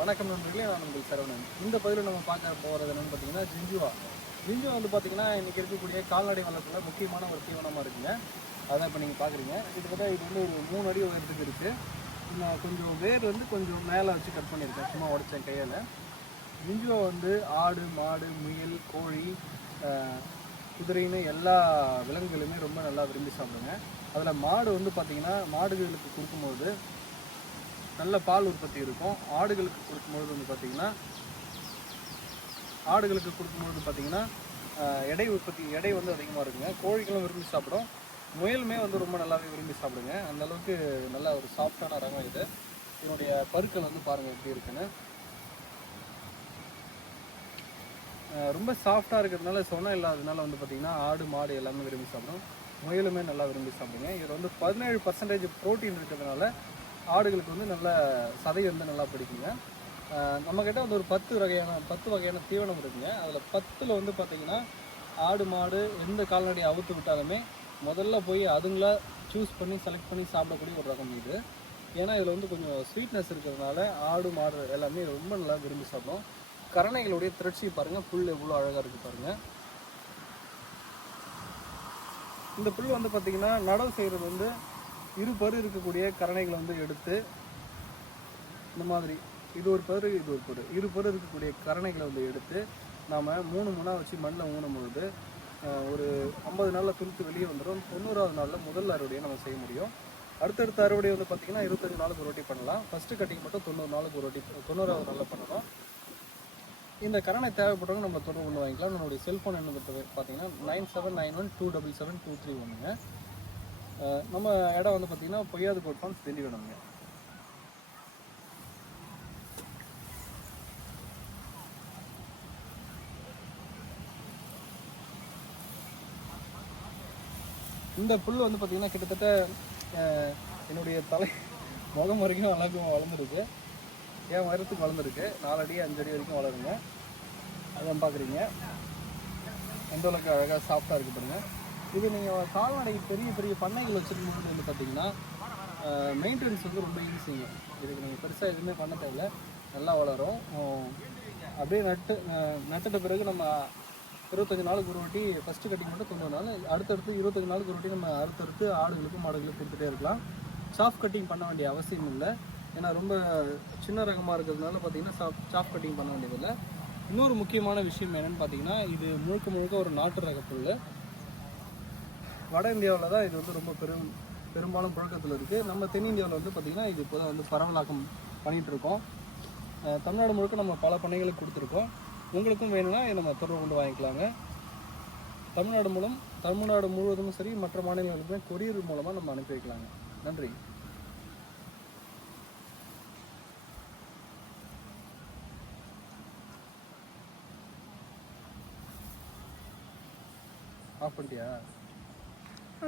வணக்கம் நண்பர்களே, நான் உங்கள் சரவணன். இந்த பதிவில் நம்ம பார்க்க போகிறது என்னென்னு பார்த்தீங்கன்னா ஜிஞ்சுவா. ஜிஞ்சுவா வந்து பார்த்தீங்கன்னா இன்றைக்கி இருக்கக்கூடிய கால்நடை வளர்ப்பில் முக்கியமான ஒரு தீவனமாக இருக்குங்க. அதான் இப்போ நீங்கள் பார்க்குறீங்க. கிட்டத்தட்ட இது வந்து ஒரு 3 அடி உயரத்துக்கு இருக்குது. நான் கொஞ்சம் வேர் வந்து கொஞ்சம் மேலே வச்சு கட் பண்ணியிருக்கேன், சும்மா உடச்சேன் கையால். ஜிஞ்சுவா வந்து ஆடு, மாடு, முயல், கோழி, குதிரைன்னு எல்லா விலங்குகளுமே ரொம்ப நல்லா விரும்பி சாப்பிடுங்க. அதில் மாடு வந்து பார்த்திங்கன்னா மாடுகளுக்கு கொடுக்கும்போது நல்ல பால் உற்பத்தி இருக்கும். ஆடுகளுக்கு கொடுக்கும்போது வந்து பார்த்திங்கன்னா எடை வந்து அதிகமாக இருக்குங்க. கோழிகளும் விரும்பி சாப்பிடும், முயலுமே வந்து ரொம்ப நல்லாவே விரும்பி சாப்பிடுங்க. அந்தளவுக்கு நல்ல ஒரு சாஃப்டான ரகம் இது. இதனுடைய பருக்கள் வந்து பாருங்கள் எப்படி இருக்குன்னு. ரொம்ப சாஃப்டாக இருக்கிறதுனால, சொன்ன இல்லாததுனால வந்து பார்த்திங்கன்னா ஆடு, மாடு எல்லாமே விரும்பி சாப்பிடும், முயலுமே நல்லா விரும்பி சாப்பிடுங்க. இதில் வந்து 17% ப்ரோட்டீன் இருக்கிறதுனால ஆடுகளுக்கு வந்து நல்ல சதை வந்து நல்லா பிடிக்குங்க. நம்மக்கிட்ட வந்து ஒரு 10 வகையான தீவனம் இருக்குங்க. அதில் 10ல் வந்து பார்த்திங்கன்னா ஆடு, மாடு எந்த கால்நடை அவுத்து விட்டாலுமே முதல்ல போய் அதுங்களா சூஸ் பண்ணி செலக்ட் பண்ணி சாப்பிடக்கூடிய ஒரு ரகம் இது. ஏன்னா இதில் வந்து கொஞ்சம் ஸ்வீட்னஸ் இருக்கிறதுனால ஆடு, மாடு எல்லாமே ரொம்ப நல்லா விரும்பி சாப்பிடும். கரணைகளுடைய திரட்சி பாருங்கள், புல் எவ்வளோ அழகாக இருக்குது பாருங்கள். இந்த புல் வந்து பார்த்திங்கன்னா நடவு செய்கிறது வந்து இரு பரு இருக்கக்கூடிய கரணைகளை வந்து எடுத்து இந்த மாதிரி இது ஒரு பரு இரு பரு இருக்கக்கூடிய கரணைகளை வந்து எடுத்து நாம் 3 வச்சு மண்ணில் ஊனும் பொழுது ஒரு 50 நாளில் துளுத்து வெளியே வந்துடும். 90வது நாளில் முதல் அறுவடையை நம்ம செய்ய முடியும். அடுத்தடுத்த அறுவடை வந்து பார்த்திங்கன்னா 25 நாளுக்கு ஒரு ரொட்டி பண்ணலாம். ஃபஸ்ட்டு கட்டிங் மட்டும் 90 நாளுக்கு ஒரு ரொட்டி 90வது நாளில் பண்ணணும். இந்த கரணை தேவைப்பட்டவங்க நம்ம தொடர்பு கொண்டு வாங்கிக்கலாம். நம்மளுடைய செல்ஃபோன் எண் பார்த்தீங்கன்னா 9791227231ங்க. நம்ம இடம் வந்து பார்த்திங்கன்னா பொய்யாது கோட்பான் திண்டிவனம்ங்க. இந்த புல் வந்து பார்த்திங்கன்னா கிட்டத்தட்ட என்னுடைய முகம் வரைக்கும் வளர்ந்துருக்கு. என் உயரத்துக்கு வளர்ந்துருக்கு. 4 அடி 5 அடி வரைக்கும் வளருங்க. அதான் பார்க்குறீங்க எந்த அளவுக்கு அழகாக சாஃப்டாக இருக்குது பாருங்கள். இது நீங்கள் கால்நடை பெரிய பண்ணைகள் வச்சுருக்கும்போது வந்து பார்த்திங்கன்னா மெயின்டெனன்ஸ் வந்து ரொம்ப ஈஸிங்க. இதுக்கு நீங்கள் பெருசாக எதுவுமே பண்ண தேவையில்லை, நல்லா வளரும். அப்படியே நட்டுட்ட பிறகு நம்ம 25 நாளுக்கு ஒரு வாட்டி ஃபஸ்ட்டு கட்டிங் மட்டும் 90 நாள், அடுத்தடுத்து 25 நாளுக்கு ஒரு வாட்டி நம்ம அறுத்தறுத்து ஆடுகளுக்கும் மாடுகளுக்கும் கொடுத்துட்டே இருக்கலாம். சாஃப்ட் கட்டிங் பண்ண வேண்டிய அவசியம் இல்லை. ஏன்னா ரொம்ப சின்ன ரகமாக இருக்கிறதுனால பார்த்திங்கன்னா சாஃப்ட் கட்டிங் பண்ண வேண்டியதில்லை. இன்னொரு முக்கியமான விஷயம் என்னென்னு பார்த்தீங்கன்னா, இது முழுக்க ஒரு நாட்டு ரக புல். வட இந்தியாவில் தான் இது வந்து ரொம்ப பெரும்பாலும் புழக்கத்தில் இருக்குது. நம்ம தென்னிந்தியாவில் வந்து பார்த்திங்கன்னா இது இப்போ தான் வந்து பரவலாக்கம் பண்ணிகிட்ருக்கோம். தமிழ்நாடு முழுக்க நம்ம பல பண்ணைகளுக்கு கொடுத்துருக்கோம். உங்களுக்கும் வேணும்னா நம்ம தொடர்பு கொண்டு வாங்கிக்கலாங்க. தமிழ்நாடு முழுவதும் சரி, மற்ற மாநிலங்களுக்குமே கொரியர் மூலமாக நம்ம அனுப்பி வைக்கலாங்க. நன்றி. ஆஃப் பண்ணிட்டியா?